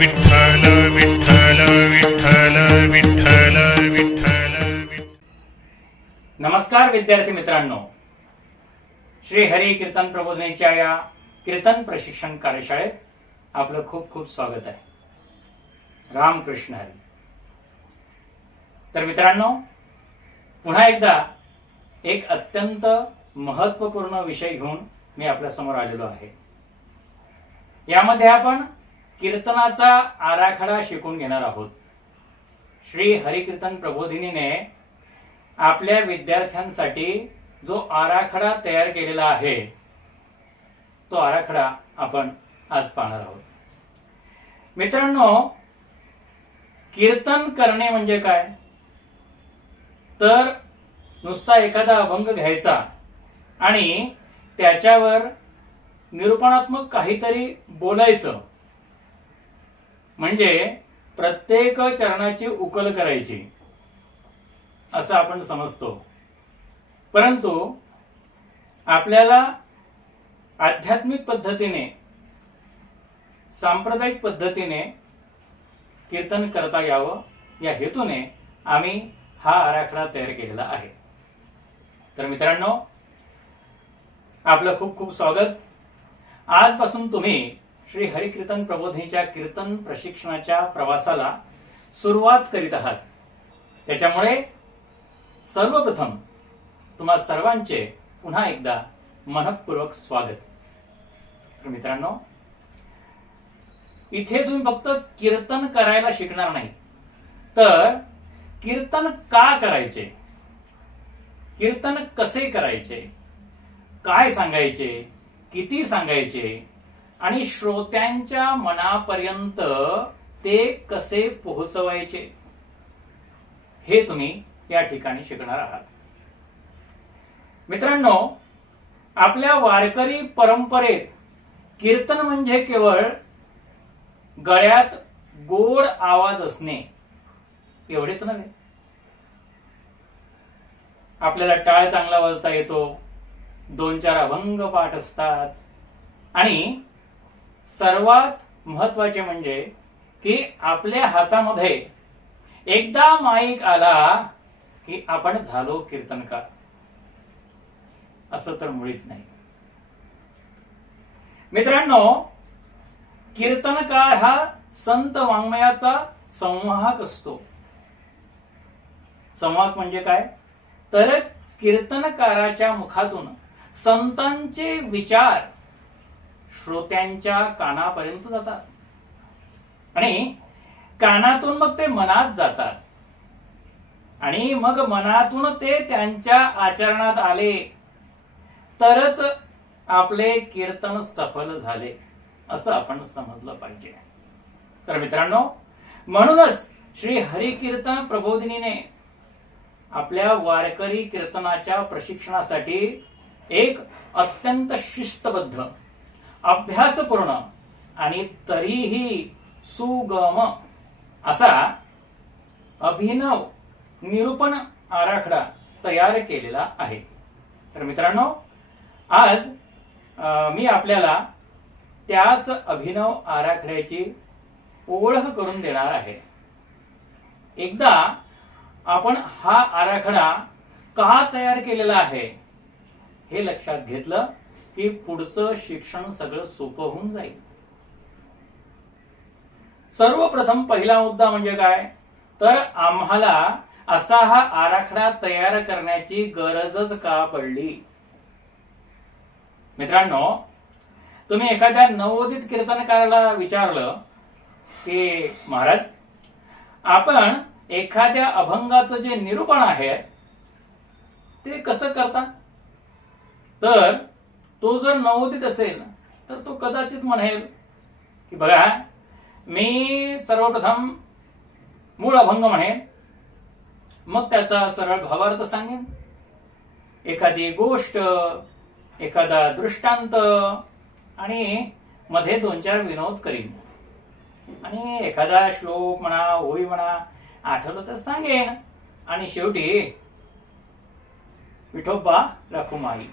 विठ्ठल विठ्ठल विठ्ठल विठ्ठल विठ्ठल नमस्कार विद्यार्थी मित्रांनो, श्री हरी कीर्तन प्रबोधिनीच्या या कीर्तन प्रशिक्षण कार्यशाळेत आपलं खूप खूप स्वागत आहे. रामकृष्ण हरी. तर मित्रांनो, पुन्हा एकदा एक अत्यंत महत्वपूर्ण विषय घेऊन मी आपल्या समोर आलेलो आहे. यामध्ये आपण कीर्तनाचा आराखडा शिकून घेणार आहोत. श्री हरी कीर्तन प्रबोधिनीने आपल्या विद्यार्थ्यांसाठी जो आराखडा तयार केलेला आहे, तो आराखडा आपण आज पाहणार आहोत. मित्रांनो, कीर्तन करणे म्हणजे काय? तर नुसता एखादा अभंग घ्यायचा आणि त्याच्यावर निरूपणात्मक काहीतरी बोलायचं, म्हणजे प्रत्येक चरणाची उकल करायची, असं आपण समजतो. परंतु आपल्याला आध्यात्मिक पद्धतीने, सांप्रदायिक पद्धतीने कीर्तन करता यावं या हेतूने आम्ही हा आराखडा तयार केलेला आहे. तर मित्रांनो, आपलं खूप खूप स्वागत. आजपासून तुम्ही श्री हरी कीर्तन प्रबोधिनीच्या कीर्तन प्रशिक्षणाच्या प्रवासाला सुरुवात करीत आहात. त्याच्यामुळे सर्वप्रथम तुम्हा सर्वांचे पुन्हा एकदा मनःपूर्वक स्वागत. तर मित्रांनो, इथे तुम्ही फक्त कीर्तन करायला शिकणार नाही, तर कीर्तन का करायचे, कीर्तन कसे करायचे, काय सांगायचे, किती सांगायचे आणि श्रोत्यांच्या मनापर्यंत ते कसे पोहोचवायचे, हे तुम्ही या ठिकाणी शिकणार आहात. मित्रांनो, आपल्या वारकरी परंपरेत कीर्तन म्हणजे केवळ गळ्यात गोड आवाज असणे एवढेच नव्हे. आपल्याला टाळ चांगला वाजता येतो, 2-4 अभंग पाठ असतात आणि सर्वात महत्वाचे म्हणजे की आपल्या हातामध्ये एकदा माईक आला की आपण झालो कीर्तनकार, असं तर मुळीच नाही. मित्रांनो, कीर्तनकार हा संत वाङ्मयाचा संवाहक असतो. संवाहक म्हणजे काय? तर कीर्तनकाराच्या मुखातून संतांचे विचार श्रोत्यांच्या कानापर्यंत जातात आणि कानातून मग ते मनात जातात आणि मग मनातून ते त्यांच्या आचरणात आले तरच आपले कीर्तन सफल झाले, असं आपण समजलं पाहिजे. तर मित्रांनो, म्हणूनच श्री हरी कीर्तन प्रबोधिनीने आपल्या वारकरी कीर्तनाच्या प्रशिक्षणासाठी एक अत्यंत शिस्तबद्ध, अभ्यासपूर्ण आणि तरीही सुगम असा अभिनव निरूपण आराखडा तयार केलेला आहे. तर मित्रांनो, आज मी आपल्याला त्याच अभिनव आराखड्याची ओळख करून देणार आहे. एकदा आपण हा आराखडा का तयार केलेला आहे हे लक्षात घेतलं की पुढचं शिक्षण सगळं सोपं होऊन जाईल. सर्वप्रथम पहिला मुद्दा म्हणजे काय? तर आम्हाला असा हा आराखडा तयार करण्याची गरजच का पडली? मित्रांनो, तुम्ही एखाद्या नवोदित कीर्तनकाराला विचारलं की महाराज, आपण एखाद्या अभंगाचं जे निरूपण आहे ते कसं करता? तर तो जर नवोदित असेल तर तो कदाचित म्हणेल की बघा, मी सर्वप्रथम मूळ अभंग म्हणेन, मग त्याचा सरळ भावार्थ सांगेन, एखादी गोष्ट, एखादा दृष्टांत आणि मध्ये 2-4 विनोद करीन आणि एखादा श्लोक म्हणा, ओळी म्हणा आठवलं तर सांगेन आणि शेवटी विठोबा रखुमाई.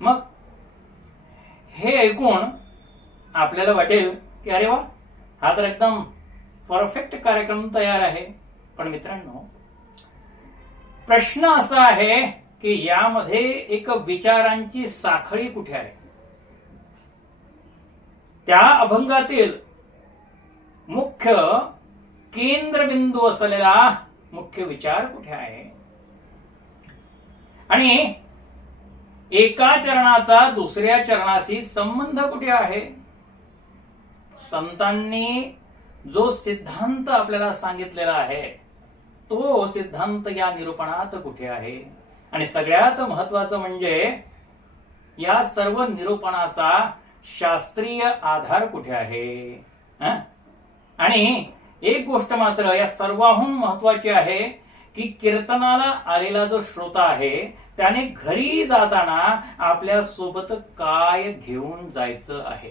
मग हे ऐकून आपल्याला वाटेल की अरे वा, हा तर एकदम परफेक्ट कार्यक्रम तयार आहे. पण मित्रांनो, प्रश्न असा आहे की यामध्ये एक विचारांची साखळी कुठे आहे? त्या अभंगातील मुख्य केंद्रबिंदू असलेला मुख्य विचार कुठे आहे? आणि एका चरणाचा दुसऱ्या चरणाशी संबंध कुठे आहे? संतांनी जो सिद्धांत आपल्याला सांगितलेला आहे तो सिद्धांत या निरूपणात कुठे आहे? आणि सगळ्यात महत्वाचं म्हणजे या सर्व निरूपणाचा शास्त्रीय आधार कुठे आहे? आणि एक गोष्ट मात्र या सर्वाहून महत्वाची आहे की कीर्तनाला आलेला जो श्रोता आहे त्याने घरी जाताना आपल्या सोबत काय घेऊन जायचं आहे.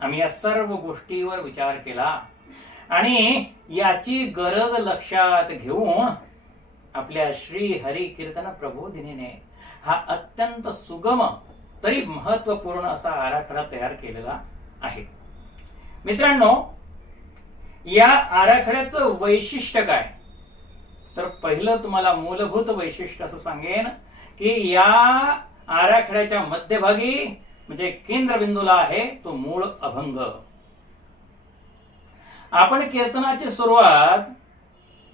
आम्ही या सर्व गोष्टीवर विचार केला आणि याची गरज लक्षात घेऊन आपल्या श्री हरी कीर्तन प्रबोधिनीने हा अत्यंत सुगम तरी महत्वपूर्ण असा आराखडा तयार केलेला आहे. मित्रांनो, या आराखड्याचं वैशिष्ट्य काय? तर पहिलं तुम्हाला मूलभूत वैशिष्ट्य असं सांगेन की या आराखड्याच्या मध्यभागी म्हणजे केंद्रबिंदूला आहे तो मूळ अभंग. आपण कीर्तनाची सुरुवात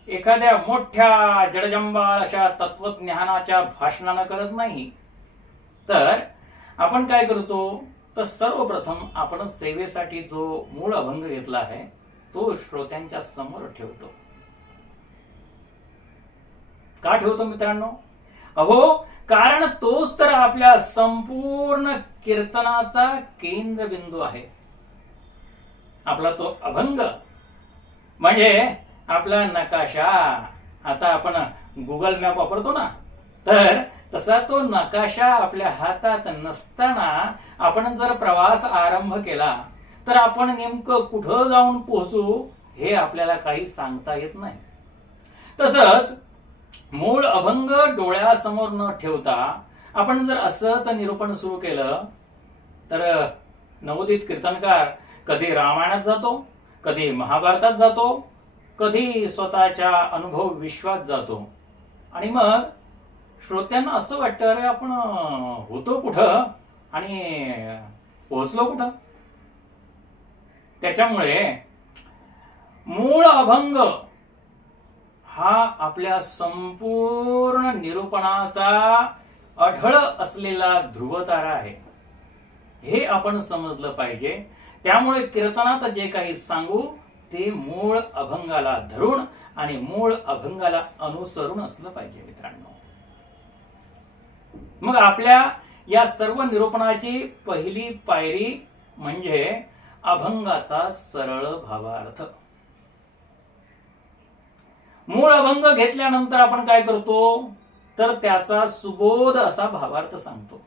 एखाद्या मोठ्या जडजंबाळ अशा तत्वज्ञानाच्या भाषणानं करत नाही, तर आपण काय करतो तर सर्वप्रथम आपण सेवेसाठी जो मूळ अभंग घेतला आहे तो श्रोत्यांच्या समोर ठेवतो. का ठेवतो मित्रांनो? अहो, कारण तोच तर आपल्या संपूर्ण कीर्तनाचा केंद्रबिंदू आहे. आपला तो अभंग म्हणजे आपला नकाशा. आता आपण गुगल मॅप वापरतो ना, तर तसा तो नकाशा आपल्या हातात नसताना आपण जर प्रवास आरंभ केला तर आपण नेमकं कुठं जाऊन पोहोचू हे आपल्याला काही सांगता येत नाही. तसंच मूळ अभंग डोळ्यासमोर न ठेवता आपण जर असंच निरूपण सुरू केलं तर नवोदित कीर्तनकार कधी रामायणात जातो, कधी महाभारतात जातो, कधी स्वतःच्या अनुभव विश्वात जातो आणि मग श्रोत्यांना असं वाटतं अरे आपण होतो कुठं आणि पोहोचलो कुठं. त्याच्यामुळे मूळ अभंग हा आपल्या संपूर्ण निरूपणाचा अढळ असलेला ध्रुवतारा आहे हे आपण समजलं पाहिजे. त्यामुळे कीर्तनात जे काही सांगू ते मूळ अभंगाला धरून आणि मूळ अभंगाला अनुसरून असलं पाहिजे मित्रांनो. मग आपल्या या सर्व निरूपणाची पहिली पायरी म्हणजे अभंगाचा सरळ भावार्थ. मूळ अभंग घेतल्यानंतर आपण काय करतो तर त्याचा सुबोध असा भावार्थ सांगतो.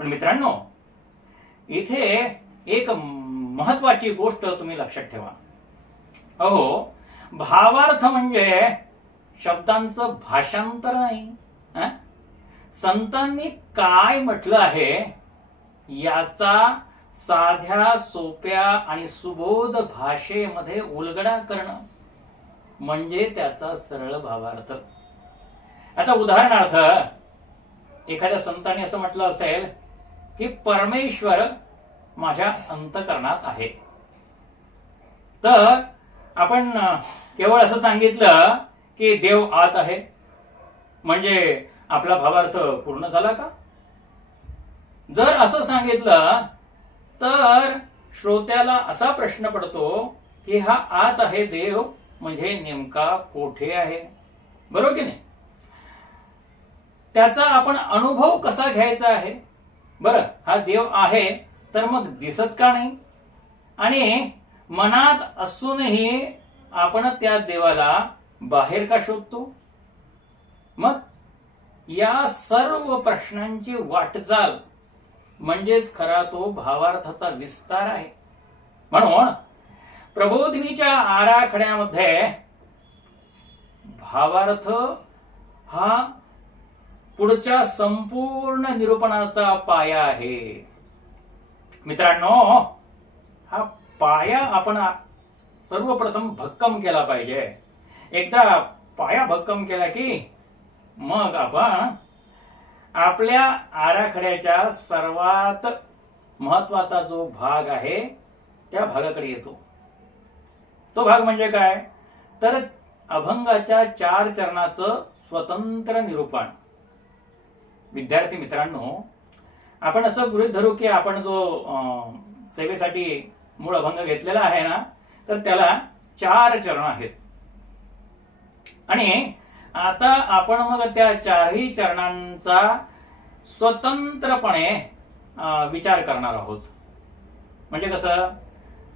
पण मित्रांनो, इथे एक महत्वाची गोष्ट तुम्ही लक्षात ठेवा. अहो, भावार्थ म्हणजे शब्दांचं भाषांतर नाही. संतांनी काय म्हटलं आहे याचा साध्या सोप्या आणि सुबोध भाषेमध्ये उलगडा करणं म्हणजे त्याचा सरळ भावार्थ. आता उदाहरणार्थ एखाद्या संतांनी असं म्हटलं असेल की परमेश्वर माझ्या अंतःकरणात आहे, तर आपण केवळ असं सांगितलं की देव आत आहे म्हणजे आपला भावार्थ पूर्ण झाला का? जर असं सांगितलं तर श्रोत्याला असा प्रश्न पडतो की हा आत आहे देव म्हणजे नेमका कोठे आहे? बरोबर की नाही? त्याचा आपण अनुभव कसा घ्यायचा आहे? बरं, हा देव आहे तर मग दिसत का नाही? आणि मनात असूनही आपण त्या देवाला बाहेर का शोधतो? मग या सर्व प्रश्नांची वाटचाल म्हणजेच खरा तो भावार्थाचा विस्तार आहे. म्हणून प्रबोधिनीच्या आराखड्यामध्ये भावार्थ हा पुढच्या संपूर्ण निरूपणाचा पाया आहे. मित्रांनो, हा पाया आपण सर्वप्रथम भक्कम केला पाहिजे. एकदा पाया भक्कम केला की मग आपण आपल्या आराखड्याच्या सर्वात महत्वाचा जो भाग आहे त्या भागाकडे येतो. तो भाग म्हणजे काय, तर अभंगाच्या 4 चरणाचं स्वतंत्र निरूपण. विद्यार्थी मित्रांनो, आपण असं गृहीत धरू की आपण जो सेवेसाठी मूळ अभंग घेतलेला आहे ना, तर त्याला 4 चरण आहेत. आणि आता आपण मग त्या 4ही चरणांचा स्वतंत्रपणे विचार करणार आहोत. म्हणजे कसं,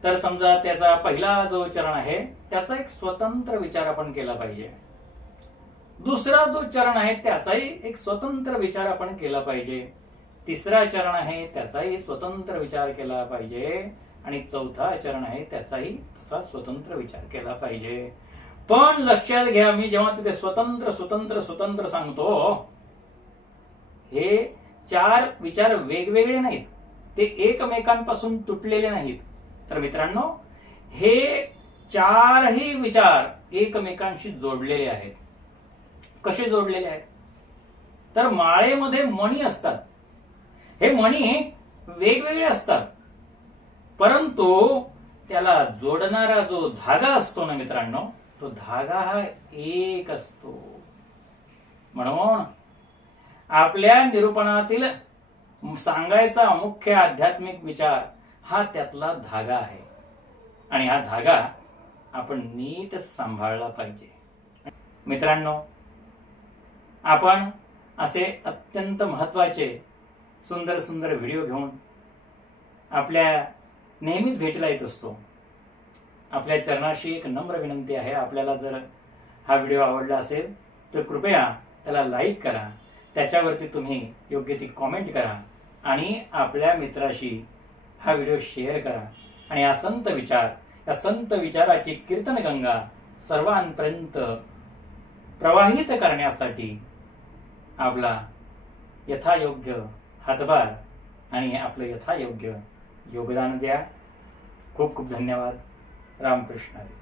तर समजा त्याचा पहिला जो चरण आहे त्याचा एक स्वतंत्र विचार आपण केला पाहिजे. दुसरा जो चरण आहे त्याचाही एक स्वतंत्र विचार आपण केला पाहिजे. तिसरा चरण आहे त्याचाही स्वतंत्र विचार केला पाहिजे. आणि चौथा चरण आहे त्याचाही तसा स्वतंत्र विचार केला पाहिजे. पण लक्षात घ्या, मी जेव्हा तिथे स्वतंत्र स्वतंत्र स्वतंत्र सांगतो, हे 4 विचार वेगवेगळे नाहीत, ते एकमेकांपासून तुटलेले नाहीत. तर मित्रांनो, हे 4ही विचार एकमेकांशी जोडलेले आहेत. कसे जोडलेले आहेत, तर माळेमध्ये मणी असतात. हे मणी वेगवेगळे असतात, परंतु त्याला जोडणारा जो धागा असतो ना मित्रांनो, तो धागा हा एक असतो. म्हणून आपल्या निरूपणातील सांगायचा मुख्य आध्यात्मिक विचार हा त्यातला धागा आहे. आणि हा धागा आपण नीट सांभाळला पाहिजे. मित्रांनो, आपण असे अत्यंत महत्वाचे सुंदर सुंदर व्हिडिओ घेऊन आपल्या नेहमीच भेटीला येत असतो. आपल्या चरणाशी एक नम्र विनंती आहे, आपल्याला जर हा व्हिडिओ आवडला असेल तर कृपया त्याला लाईक करा, त्याच्यावरती तुम्ही योग्य ती कॉमेंट करा आणि आपल्या मित्राशी हा व्हिडिओ शेअर करा. आणि या संत विचाराची कीर्तन गंगा सर्वांपर्यंत प्रवाहित करण्यासाठी आपला यथायोग्य हातभार आणि आपलं यथायोग्य योगदान द्या. खूप खूप धन्यवाद. रामकृष्ण हरी.